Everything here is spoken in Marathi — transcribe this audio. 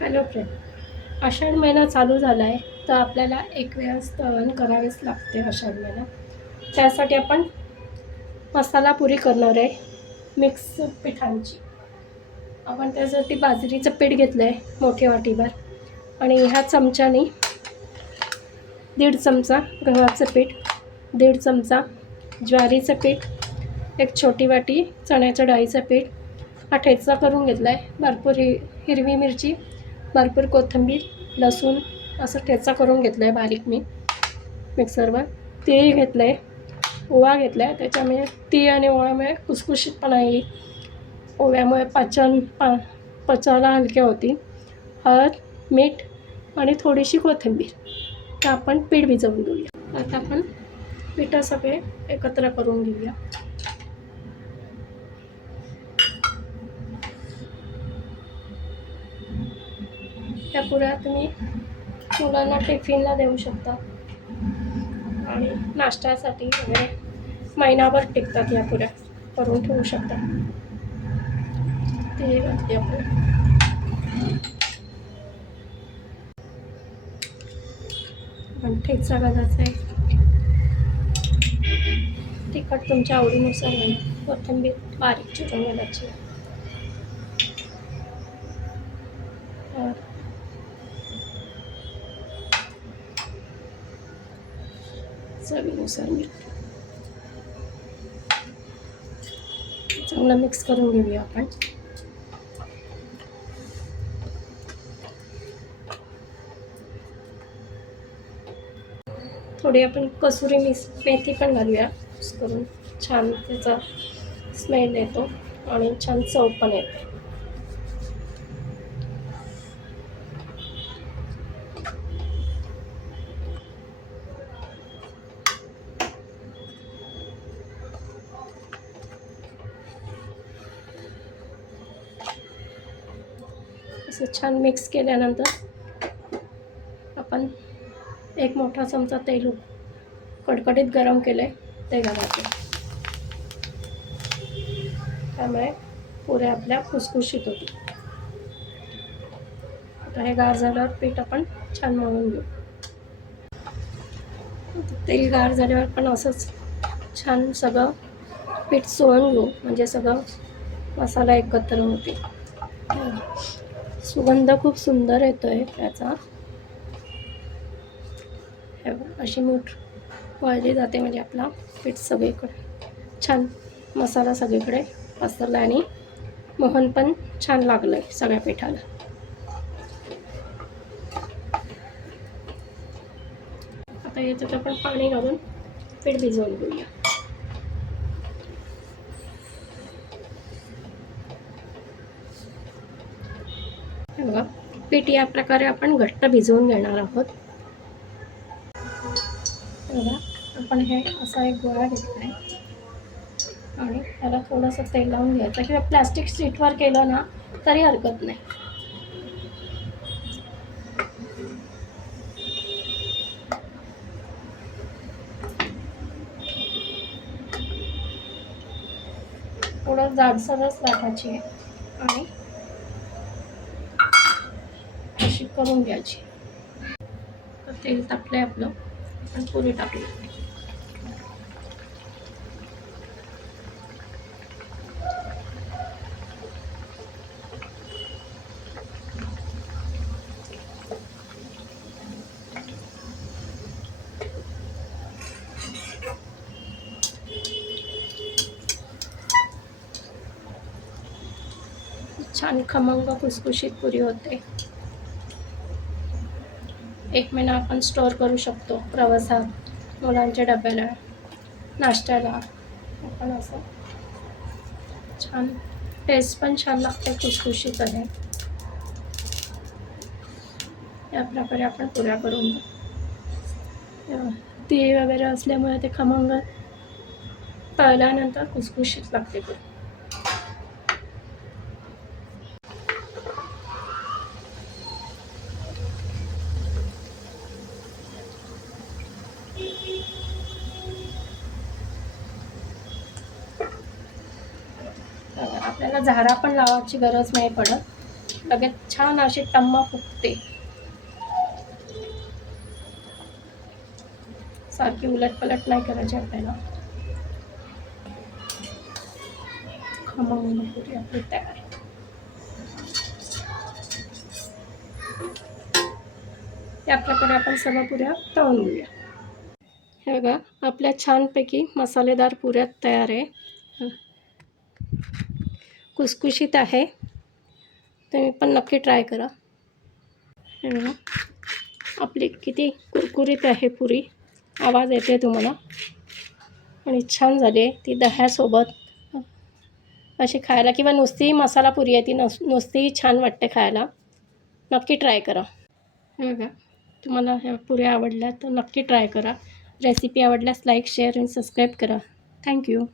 हॅलो फ्रेंड, आषाढ महिना चालू झाला आहे तर आपल्याला एक वेळेस तळण करावेच लागते आषाढ महिना. त्यासाठी आपण मसाला पुरी करणार आहे मिक्स पिठांची. आपण त्यासाठी बाजरीचं पीठ घेतलं आहे मोठी वाटीभर आणि ह्या चमच्याने 1.5 चमचा गव्हाचं पीठ, 1.5 चमचा ज्वारीचं पीठ, एक छोटी वाटी चण्याच्या डाळीचं पीठ हा ठेचा करून घेतला आहे. भरपूर हिरवी मिरची, भरपूर कोथिंबीर, लसूण असं ठेचा करून घेतला आहे बारीक मी मिक्सरवर. तीळ घेतलं आहे, ओवा घेतला आहे. त्याच्यामुळे तीळ आणि ओव्यामुळे खुसखुशीतपणा येईल. ओव्यामुळे पचायला हलक्या होती. हळद, मीठ आणि थोडीशी कोथिंबीर. तर आपण पीठ भिजवून घेऊया. आता आपण पिठं सगळे एकत्र करून घेऊया. त्या पुऱ्या तुम्ही मुलांना टिफिनला देऊ शकता आणि नाश्त्यासाठी वगैरे महिनाभर टिकतात. या पुऱ्या करून ठेवू शकता. ते घालते आपण ठेचा घालायचा आहे. तिखट तुमच्या आवडीनुसार घाला. कोथिंबीर बारीक चिरून घालायची. चवीनुसार मीठ. चांगलं मिक्स करून घेऊया आपण. थोडी आपण कसुरी मेथी पण घालूया करून. छान त्याचा स्मेल येतो आणि छान चव पण येते. असं छान मिक्स केल्यानंतर आपण एक मोठा चमचा तेल कडकडीत गरम केले ते घालायचे. त्यामुळे पुऱ्या आपल्या खुसखुशीत होती. आता हे गार झाल्यावर पीठ आपण छान मळून घेऊ. तेल गार झाल्यावर पण असंच छान सगळं पीठ चोळून घेऊ, म्हणजे सगळं मसाला एकत्र होते. सुगंध खूप सुंदर येतोय त्याचा. अशी मूठ वळली जाते म्हणजे आपला पीठ सगळीकडे छान मसाला सगळीकडे पसरला आणि मोहन पण छान लागलंय सगळ्या पिठाला. आता याच्यात आपण पाणी घालून पीठ भिजवून घेऊया. बघा, पीठ या प्रकारे आपण घट्ट भिजवून घेणार आहोत. बघा, आपण हे असा एक गोळा घेतला आहे आणि त्याला थोडंसं तेल लावून घ्यायचं किंवा प्लास्टिक शीटवर केलं ना तरी हरकत नाही. थोडं जाडसरच लाटायची आहे आणि अशी करून घ्यायची. तर तेल तापलंय आपलं, आपण पुरी टाकली. छान खमंग खुसखुशीत पुरी होते. 1 महिना आपण स्टोअर करू शकतो. प्रवासात, मुलांच्या डब्याला, नाश्त्याला आपण असं छान. टेस्ट पण छान लागते, खुसखुशीत आहे. या प्रकारे आपण पुऱ्या करून तीळ वगैरे असल्यामुळे ते खमंग तळल्यानंतर खुसखुशीत लागते पुरी. आपल्याला झारा पण लावायची गरज नाही पडत. लगेच छान अशी टम्मा फुगते. सारखी उलटपलट नाही करायची आपल्याला. खमंग पुरी आपली तयार. या प्रकारे आपण सर्व पुऱ्या तळून घेऊया. हे बघा आपल्या छानपैकी मसालेदार पुऱ्या तयार आहे. कुसकुशीत आहे, तुम्ही पण नक्की ट्राय करा. हे बघा आपली किती कुरकुरीत आहे पुरी, आवाज येते तुम्हाला, आणि छान झाली आहे ती दह्यासोबत अशी खायला, किंवा नुसती मसाला पुरी आहे ती नुसती छान वाटते खायला. नक्की ट्राय करा. हे बघा तुम्हाला ह्या पुऱ्या आवडल्या तर नक्की ट्राय करा. रेसिपी आवडल्यास लाईक, शेअर आणि सबस्क्राईब करा. थँक्यू.